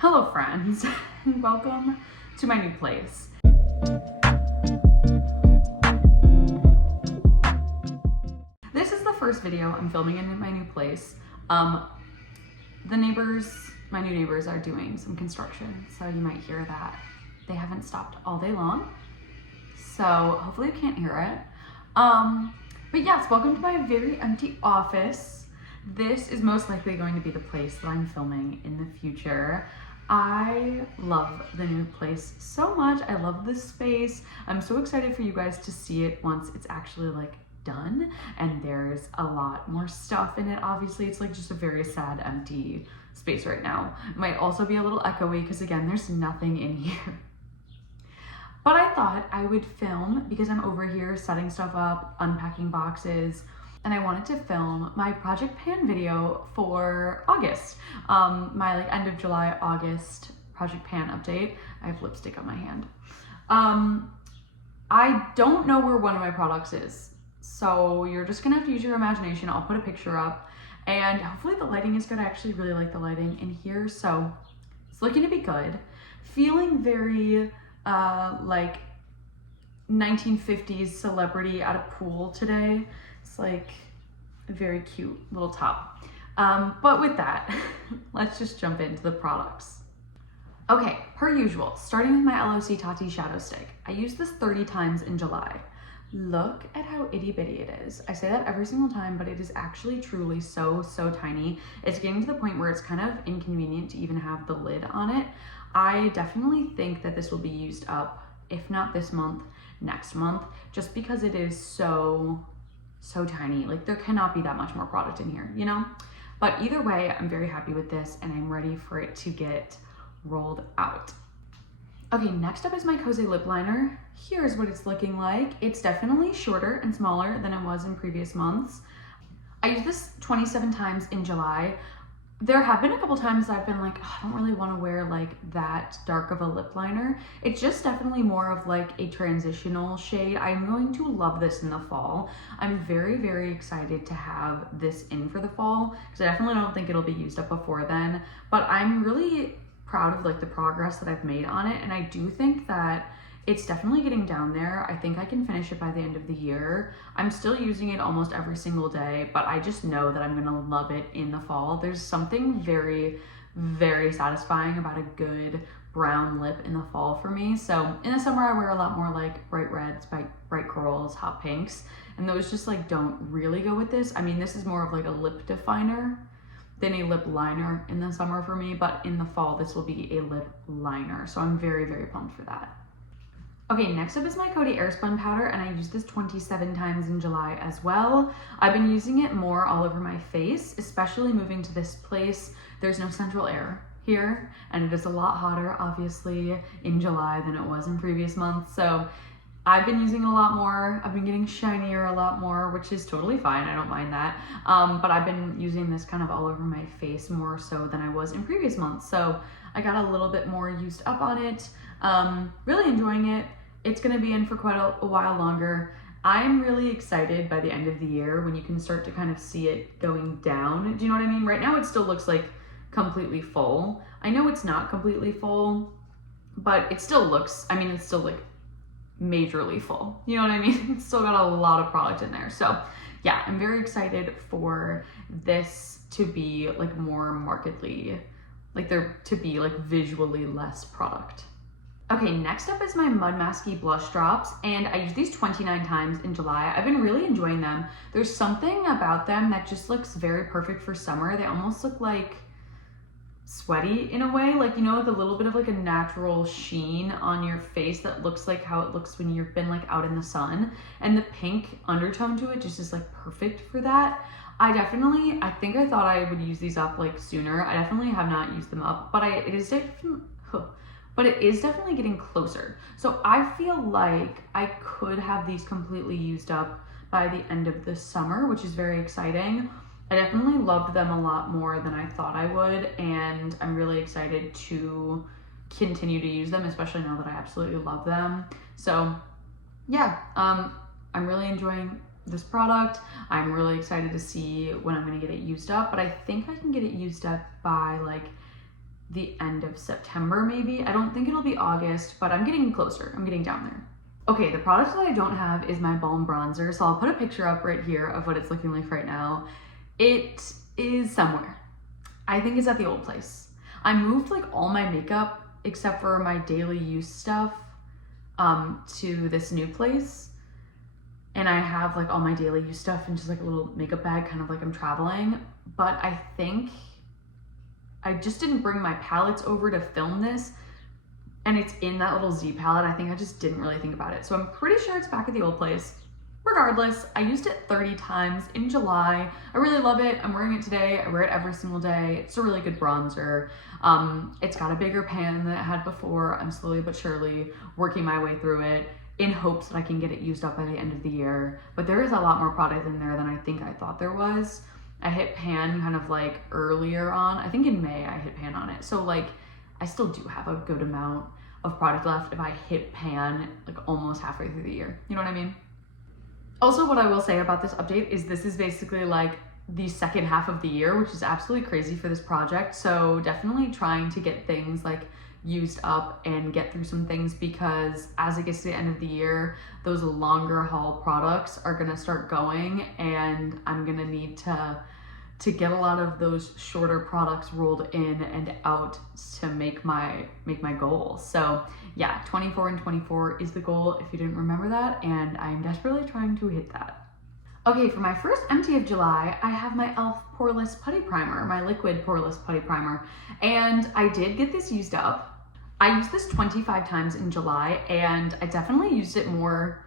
Hello friends, and welcome to my new place. This is the first video I'm filming in my new place. My new neighbors are doing some construction, so you might hear that. They haven't stopped all day long, so hopefully you can't hear it. But yes, welcome to my very empty office. This is most likely going to be the place that I'm filming in the future. I love the new place so much. I love this space. I'm so excited for you guys to see it once it's actually like done and there's a lot more stuff in it. Obviously, it's like just a very sad, empty space right now. It might also be a little echoey because again, there's nothing in here. But I thought I would film because I'm over here setting stuff up, unpacking boxes, and I wanted to film my Project Pan video for August. My like end of July, August Project Pan update. I have lipstick on my hand. I don't know where one of my products is, so you're just gonna have to use your imagination. I'll put a picture up, and hopefully the lighting is good. I actually really like the lighting in here, so it's looking to be good. Feeling very like 1950s celebrity at a pool today. It's like a very cute little top. But with that, let's just jump into the products. Okay, per usual, starting with my LOC Tati Shadow Stick. I used this 30 times in July. Look at how itty bitty it is. I say that every single time, but it is actually truly so tiny. It's getting to the point where it's kind of inconvenient to even have the lid on it. I definitely think that this will be used up, if not this month, next month, just because it is so tiny. Like there cannot be that much more product in here, you know? But either way, I'm very happy with this and I'm ready for it to get rolled out. Okay, next up is my Cozy lip liner. Here's what it's looking like. It's definitely shorter and smaller than it was in previous months. I used this 27 times in July. There have been a couple times I've been like, oh, I don't really want to wear like that dark of a lip liner. It's just definitely more of like a transitional shade. I'm going to love this in the fall. I'm very excited to have this in for the fall because I definitely don't think it'll be used up before then, but I'm really proud of like the progress that I've made on it, and I do think that it's definitely getting down there. I think I can finish it by the end of the year. I'm still using it almost every single day, but I just know that I'm gonna love it in the fall. There's something very satisfying about a good brown lip in the fall for me. So in the summer, I wear a lot more like bright reds, bright corals, hot pinks, and those just like don't really go with this. I mean, this is more of like a lip definer than a lip liner in the summer for me, but in the fall, this will be a lip liner. So I'm very pumped for that. Okay, next up is my Coty Airspun powder, and I used this 27 times in July as well. I've been using it more all over my face, especially moving to this place. There's no central air here, and it is a lot hotter, obviously, in July than it was in previous months. So I've been using it a lot more. I've been getting shinier a lot more, which is totally fine. I don't mind that. But I've been using this kind of all over my face more so than I was in previous months. So I got a little bit more used up on it. Really enjoying it. It's gonna be in for quite a while longer. I'm really excited by the end of the year when you can start to kind of see it going down. Do you know what I mean? Right now it still looks like completely full. I know it's not completely full, but it still looks, I mean, it's still like majorly full. You know what I mean? It's still got a lot of product in there. So yeah, I'm very excited for this to be like more markedly, like there to be like visually less product. Okay, next up is my Mud Masky blush drops, and I used these 29 times in July. I've been really enjoying them. There's something about them that just looks very perfect for summer. They almost look like sweaty in a way, like, you know, like a little bit of like a natural sheen on your face that looks like how it looks when you've been like out in the sun. And the pink undertone to it just is like perfect for that. I think I thought I would use these up like sooner. I definitely have not used them up, but it is definitely getting closer. So I feel like I could have these completely used up by the end of the summer, which is very exciting. I definitely loved them a lot more than I thought I would, and I'm really excited to continue to use them, especially now that I absolutely love them. So yeah, I'm really enjoying this product. I'm really excited to see when I'm gonna get it used up, but I think I can get it used up by like the end of September maybe. I don't think it'll be August, but I'm getting closer. I'm getting down there. Okay, the product that I don't have is my balm bronzer, so I'll put a picture up right here of what it's looking like right now. It is somewhere. I think it's at the old place. I moved like all my makeup except for my daily use stuff to this new place. And I have like all my daily use stuff in just like a little makeup bag, kind of like I'm traveling. But I think I just didn't bring my palettes over to film this, and it's in that little Z palette. I think I just didn't really think about it. So I'm pretty sure it's back at the old place. Regardless, I used it 30 times in July. I really love it. I'm wearing it today. I wear it every single day. It's a really good bronzer. It's got a bigger pan than it had before. I'm slowly but surely working my way through it in hopes that I can get it used up by the end of the year. But there is a lot more product in there than I think I thought there was. I hit pan kind of like earlier on. I think in May I hit pan on it. So like I still do have a good amount of product left if I hit pan like almost halfway through the year. You know what I mean? Also, what I will say about this update is this is basically like the second half of the year, which is absolutely crazy for this project. So definitely trying to get things like used up and get through some things, because as it gets to the end of the year, those longer haul products are gonna start going, and I'm gonna need to get a lot of those shorter products rolled in and out to make my goals. So yeah, 24 and 24 is the goal, if you didn't remember that, and I'm desperately trying to hit that. Okay, for my first empty of July, I have my e.l.f. Poreless Putty Primer, my liquid Poreless Putty Primer, and I did get this used up. I used this 25 times in July, and I definitely used it more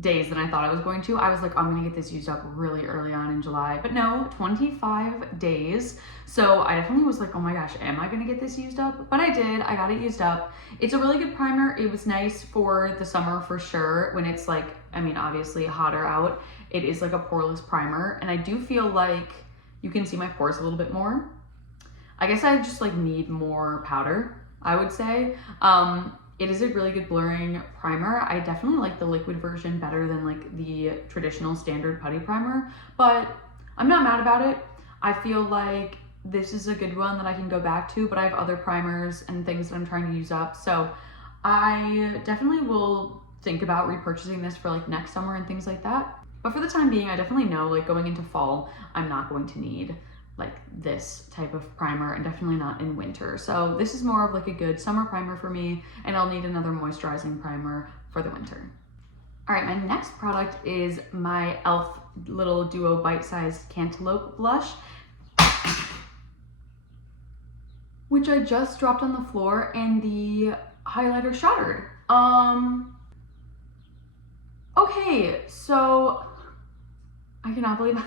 days than I thought I was going to. I was like, I'm gonna get this used up really early on in July, but no, 25 days. So I definitely was like, oh my gosh, am I gonna get this used up? But I did, I got it used up. It's a really good primer. It was nice for the summer for sure, when it's like, I mean, obviously hotter out. It is like a poreless primer, and I do feel like you can see my pores a little bit more. I guess I just like need more powder, I would say. It is a really good blurring primer. I definitely like the liquid version better than like the traditional standard putty primer, but I'm not mad about it. I feel like this is a good one that I can go back to, but I have other primers and things that I'm trying to use up. So I definitely will think about repurchasing this for like next summer and things like that. But for the time being, I definitely know like going into fall, I'm not going to need like this type of primer, and definitely not in winter. So this is more of like a good summer primer for me, and I'll need another moisturizing primer for the winter. All right, my next product is my e.l.f. little duo bite-sized cantaloupe blush, which I just dropped on the floor and the highlighter shattered. Okay, so I cannot believe I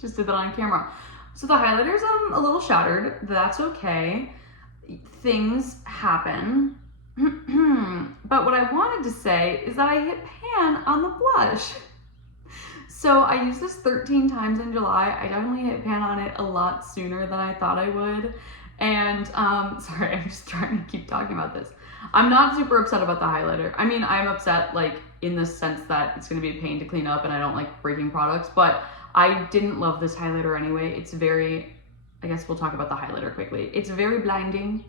just did that on camera. So the highlighter's a little shattered. That's okay. Things happen. But what I wanted to say is that I hit pan on the blush. So I used this 13 times in July. I definitely hit pan on it a lot sooner than I thought I would. And sorry, I'm just trying to keep talking about this. I'm not super upset about the highlighter. I mean, I'm upset like in the sense that it's gonna be a pain to clean up and I don't like breaking products, but I didn't love this highlighter anyway. It's very, I guess we'll talk about the highlighter quickly. It's very blinding,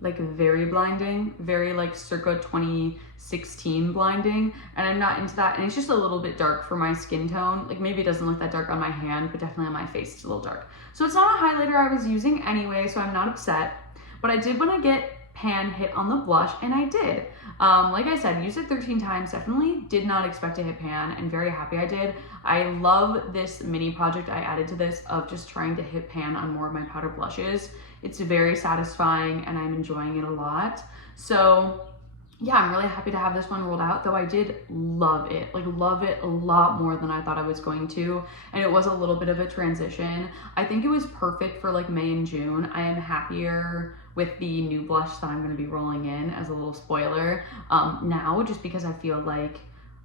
like very blinding, very like circa 2016 blinding, and I'm not into that. And it's just a little bit dark for my skin tone. Like maybe it doesn't look that dark on my hand, but definitely on my face it's a little dark. So it's not a highlighter I was using anyway, so I'm not upset. But I did want to get pan hit on the blush, and I did. Like I said, used it 13 times, definitely did not expect to hit pan, and very happy I did. I love this mini project I added to this of just trying to hit pan on more of my powder blushes. It's very satisfying and I'm enjoying it a lot. So yeah, I'm really happy to have this one rolled out, though I did love it a lot more than I thought I was going to. And it was a little bit of a transition. I think it was perfect for like May and June. I am happier with the new blush that I'm gonna be rolling in, as a little spoiler, now, just because I feel like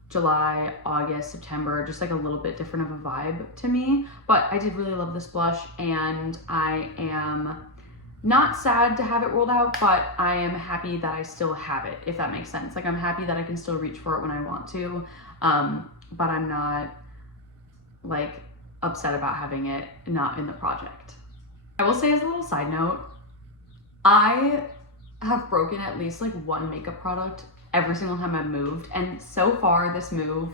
July, August, September, just like a little bit different of a vibe to me. But I did really love this blush, and I am not sad to have it rolled out, but I am happy that I still have it, if that makes sense. Like I'm happy that I can still reach for it when I want to, but I'm not like upset about having it not in the project. I will say, as a little side note, I have broken at least like one makeup product every single time I've moved, and so far this move,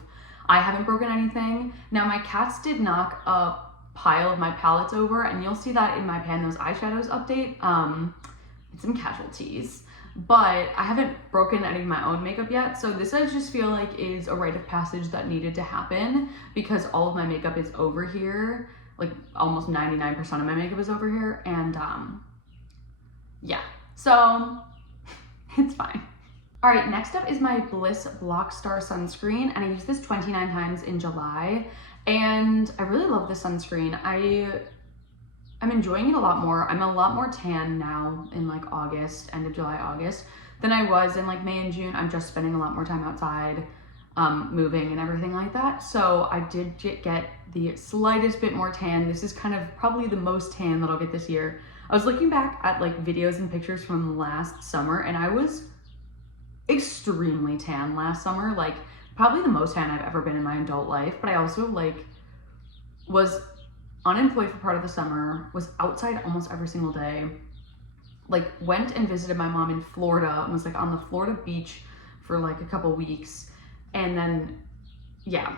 I haven't broken anything. Now my cats did knock a pile of my palettes over, and you'll see that in my Pan Those Eyeshadows update. It's some casualties, but I haven't broken any of my own makeup yet, so this I just feel like is a rite of passage that needed to happen because all of my makeup is over here. Like almost 99% of my makeup is over here, and yeah, so it's fine. All right, next up is my Bliss Block Star sunscreen, and I used this 29 times in July, and I really love this sunscreen. I'm enjoying it a lot more. I'm a lot more tan now in like August, end of July, August, than I was in like May and June. I'm just spending a lot more time outside, moving and everything like that. So I did get the slightest bit more tan. This is kind of probably the most tan that I'll get this year. I was looking back at like videos and pictures from last summer, and I was extremely tan last summer, like probably the most tan I've ever been in my adult life. But I also like was unemployed for part of the summer, was outside almost every single day, like went and visited my mom in Florida and was like on the Florida beach for like a couple weeks, and then yeah,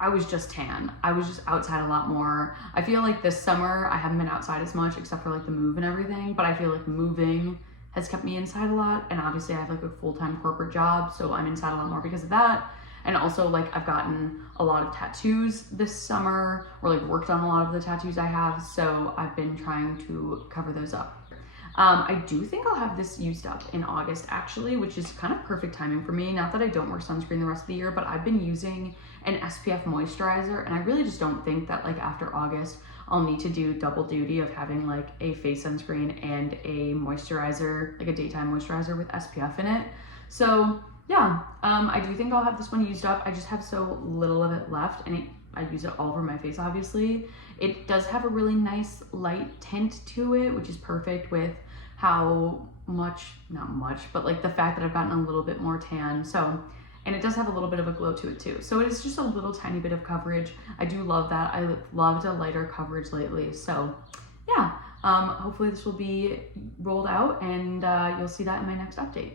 I was just tan. I was just outside a lot more. I feel like this summer I haven't been outside as much except for like the move and everything, but I feel like moving has kept me inside a lot, and obviously I have like a full-time corporate job, so I'm inside a lot more because of that. And also like I've gotten a lot of tattoos this summer, or like worked on a lot of the tattoos I have, so I've been trying to cover those up. I do think I'll have this used up in August actually, which is kind of perfect timing for me. Not that I don't wear sunscreen the rest of the year, but I've been using an SPF moisturizer, and I really just don't think that like after August I'll need to do double duty of having like a face sunscreen and a moisturizer, like a daytime moisturizer with SPF in it. So yeah, I do think I'll have this one used up. I just have so little of it left, and I use it all over my face obviously. It does have a really nice light tint to it, which is perfect with how much, not much, but like the fact that I've gotten a little bit more tan. So, and it does have a little bit of a glow to it too. So it is just a little tiny bit of coverage. I do love that. I loved a lighter coverage lately. So yeah, hopefully this will be rolled out, and you'll see that in my next update.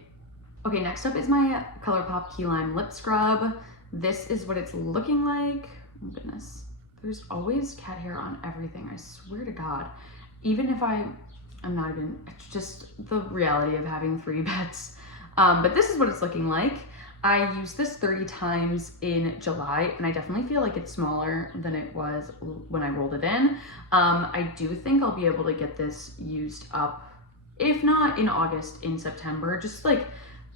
Okay, next up is my ColourPop Key Lime Lip Scrub. This is what it's looking like. Oh goodness, there's always cat hair on everything, I swear to God. Even if I'm not even, it's just the reality of having 3 pets. But this is what it's looking like. I used this 30 times in July, and I definitely feel like it's smaller than it was when I rolled it in. I do think I'll be able to get this used up, if not in August, in September, just like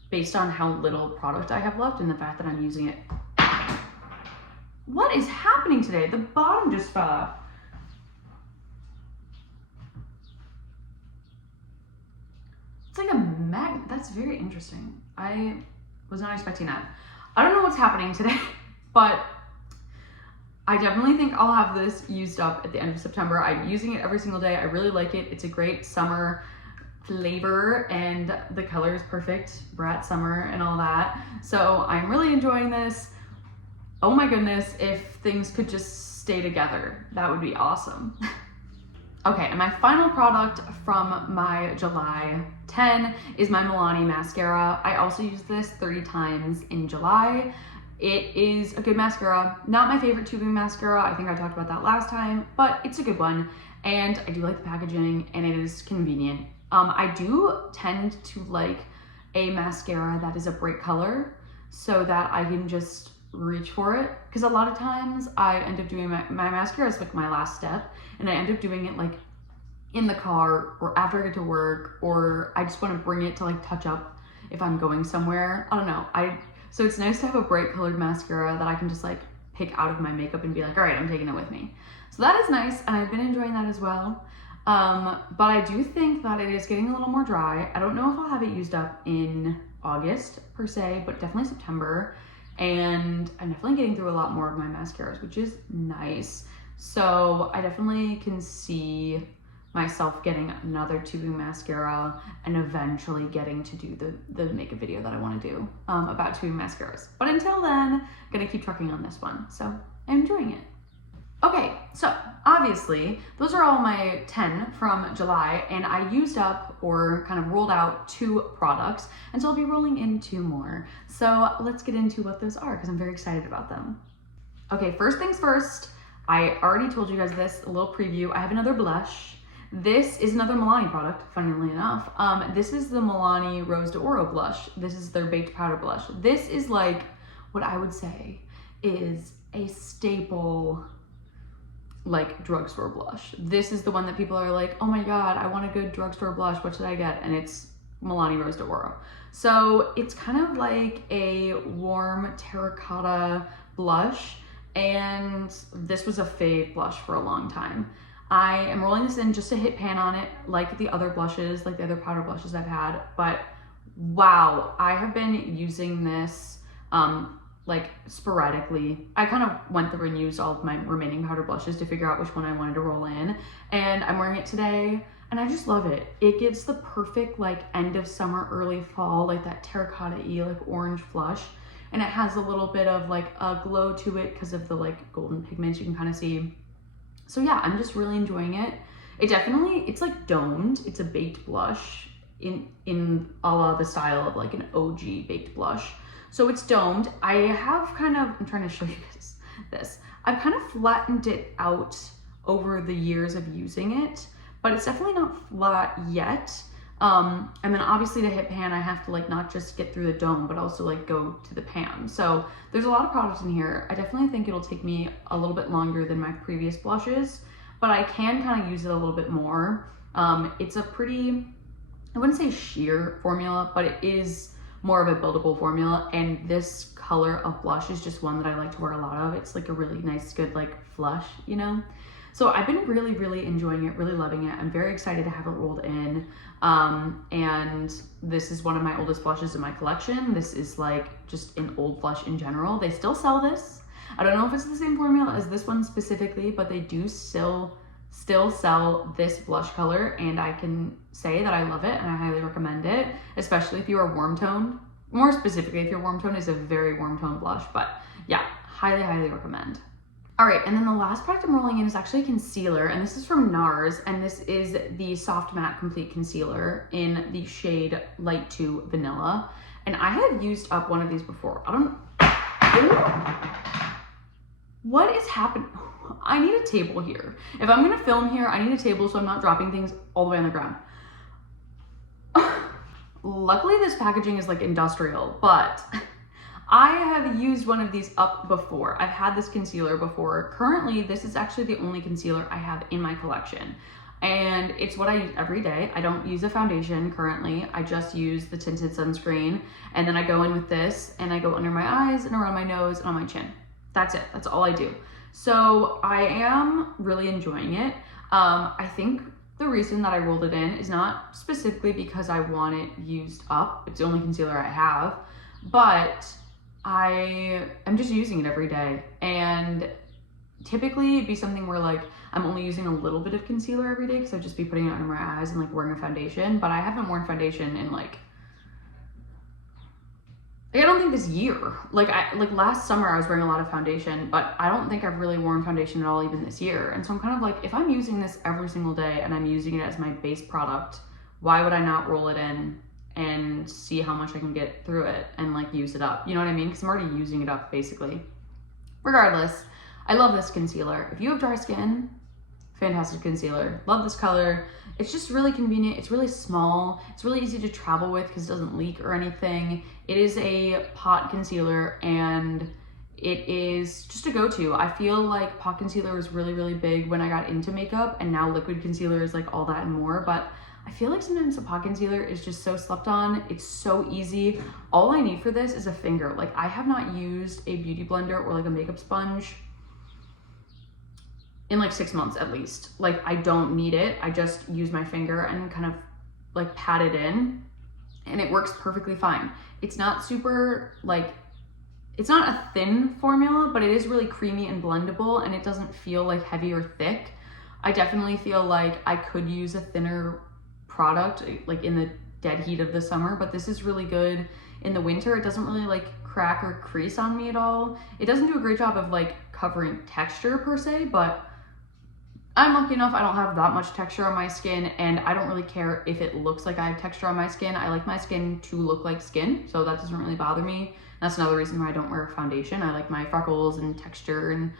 based on how little product I have left and the fact that I'm using it. What is happening today? The bottom just fell off. It's like a magnet. That's very interesting. I was not expecting that. I don't know what's happening today, but I definitely think I'll have this used up at the end of September. I'm using it every single day. I really like it. It's a great summer flavor, and the color is perfect, brat summer and all that. So I'm really enjoying this. Oh my goodness, if things could just stay together, that would be awesome. Okay, and my final product from my July 10 is my Milani mascara. I also used this 30 times in July. It is a good mascara. Not my favorite tubing mascara. I think I talked about that last time, but it's a good one. And I do like the packaging, and it is convenient. I do tend to like a mascara that is a bright color so that I can just reach for it, because a lot of times I end up doing my mascara is like my last step, and I end up doing it like in the car or after I get to work, or I just want to bring it to like touch up if I'm going somewhere. I don't know. So it's nice to have a bright colored mascara that I can just like pick out of my makeup and be like, all right, I'm taking it with me. So that is nice, and I've been enjoying that as well. But I do think that it is getting a little more dry. I don't know if I'll have it used up in August per se, but definitely September. And I'm definitely getting through a lot more of my mascaras, which is nice. So I definitely can see myself getting another tubing mascara and eventually getting to do the makeup video that I want to do about tubing mascaras. But until then, I'm gonna keep trucking on this one. So I'm enjoying it. Okay, so obviously those are all my 10 from July, and I used up or kind of rolled out 2 products, and so I'll be rolling in 2 more. So let's get into what those are because I'm very excited about them. Okay, first things first, I already told you guys this, a little preview. I have another blush. This is another Milani product, funnily enough. This is the Milani Rose d'Oro blush. This is their baked powder blush. This is like what I would say is a staple like drugstore blush. This is the one that people are like, oh my God, I want a good drugstore blush. What should I get? And it's Milani Rose d'Oro. So it's kind of like a warm terracotta blush. And this was a fave blush for a long time. I am rolling this in just to hit pan on it like the other blushes, like the other powder blushes I've had. But wow, I have been using this like sporadically. I kind of went through and used all of my remaining powder blushes to figure out which one I wanted to roll in. And I'm wearing it today and I just love it. It gives the perfect like end of summer, early fall, like that terracotta-y, like orange flush. And it has a little bit of like a glow to it because of the like golden pigments you can kind of see. So yeah, I'm just really enjoying it. It's like domed. It's a baked blush in a la the style of like an OG baked blush. So it's domed. I'm trying to show you guys this. I've kind of flattened it out over the years of using it, but it's definitely not flat yet. And then obviously to hit pan, I have to like not just get through the dome, but also like go to the pan. So there's a lot of product in here. I definitely think it'll take me a little bit longer than my previous blushes, but I can kind of use it a little bit more. It's a pretty, I wouldn't say sheer formula, but it is more of a buildable formula. And this color of blush is just one that I like to wear a lot of. It's like a really nice, good like flush, you know? So I've been really, really enjoying it, really loving it. I'm very excited to have it rolled in. And this is one of my oldest blushes in my collection. This is like just an old blush in general. They still sell this. I don't know if it's the same formula as this one specifically, but they do still sell this blush color. And I can say that I love it and I highly recommend it, especially if you are warm toned. More specifically, if you're warm toned, it's a very warm toned blush, but yeah, highly, highly recommend. All right, and then the last product I'm rolling in is actually a concealer, and this is from NARS, and this is the Soft Matte Complete Concealer in the shade Light 2 Vanilla. And I have used up one of these before. What is happening? I need a table here. If I'm gonna film here, I need a table so I'm not dropping things all the way on the ground. Luckily, this packaging is like industrial, but I have used one of these up before. I've had this concealer before. Currently, this is actually the only concealer I have in my collection. And it's what I use every day. I don't use a foundation currently. I just use the tinted sunscreen. And then I go in with this and I go under my eyes and around my nose and on my chin. That's it. That's all I do. So I am really enjoying it. I think the reason that I rolled it in is not specifically because I want it used up. It's the only concealer I have. But I am just using it every day, and typically it'd be something where like I'm only using a little bit of concealer every day because I'd just be putting it under my eyes and like wearing a foundation, but I haven't worn foundation in like I don't think this year. Like last summer I was wearing a lot of foundation, but I don't think I've really worn foundation at all even this year. And so I'm kind of like, if I'm using this every single day and I'm using it as my base product, why would I not roll it in and see how much I can get through it and like use it up? You know what I mean? Because I'm already using it up basically. Regardless, I love this concealer. If you have dry skin, fantastic concealer. Love this color. It's just really convenient. It's really small. It's really easy to travel with because it doesn't leak or anything. It is a pot concealer and it is just a go-to. I feel like pot concealer was really, really big when I got into makeup, and now liquid concealer is like all that and more. But I feel like sometimes a pot concealer is just so slept on. It's so easy. All I need for this is a finger. Like I have not used a beauty blender or like a makeup sponge in like 6 months at least. Like I don't need it. I just use my finger and kind of like pat it in and it works perfectly fine. It's not super like, it's not a thin formula, but it is really creamy and blendable and it doesn't feel like heavy or thick. I definitely feel like I could use a thinner product like in the dead heat of the summer, but this is really good in the winter. It doesn't really like crack or crease on me at all. It doesn't do a great job of like covering texture per se, but I'm lucky enough I don't have that much texture on my skin, and I don't really care if it looks like I have texture on my skin. I like my skin to look like skin, so that doesn't really bother me. That's another reason why I don't wear foundation. I like my freckles and texture and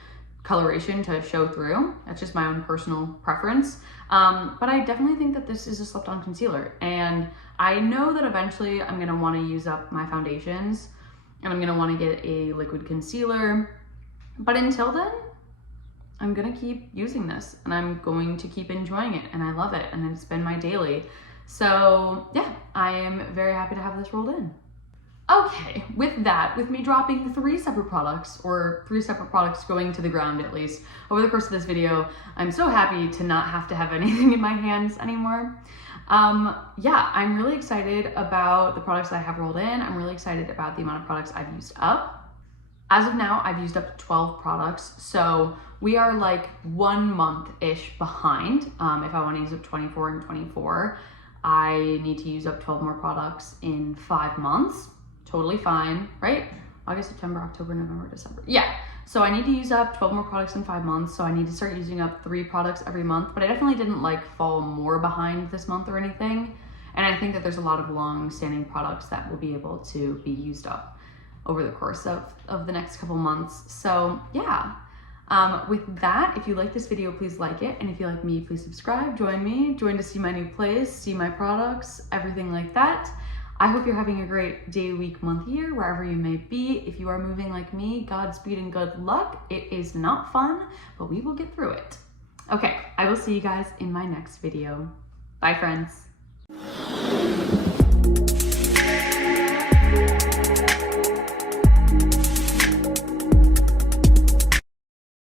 coloration to show through. That's just my own personal preference. But I definitely think that this is a slept-on concealer, and I know that eventually I'm gonna wanna use up my foundations and I'm gonna wanna get a liquid concealer. But until then, I'm gonna keep using this and I'm going to keep enjoying it, and I love it, and it's been my daily. So yeah, I am very happy to have this rolled in. Okay, with that, with me dropping 3 separate products, or 3 separate products going to the ground at least, over the course of this video, I'm so happy to not have to have anything in my hands anymore. Yeah, I'm really excited about the products that I have rolled in. I'm really excited about the amount of products I've used up. As of now, I've used up 12 products, so we are like 1 month-ish behind. If I want to use up 24 and 24, I need to use up 12 more products in 5 months. Totally fine, right? August, September, October, November, December. Yeah, so I need to use up 12 more products in 5 months, so I need to start using up 3 products every month, but I definitely didn't like fall more behind this month or anything. And I think that there's a lot of long-standing products that will be able to be used up over the course of the next couple months. So yeah, with that, if you like this video, please like it. And if you like me, please subscribe, join to see my new plays, see my products, everything like that. I hope you're having a great day, week, month, year, wherever you may be. If you are moving like me, Godspeed and good luck. It is not fun, but we will get through it. Okay, I will see you guys in my next video. Bye, friends.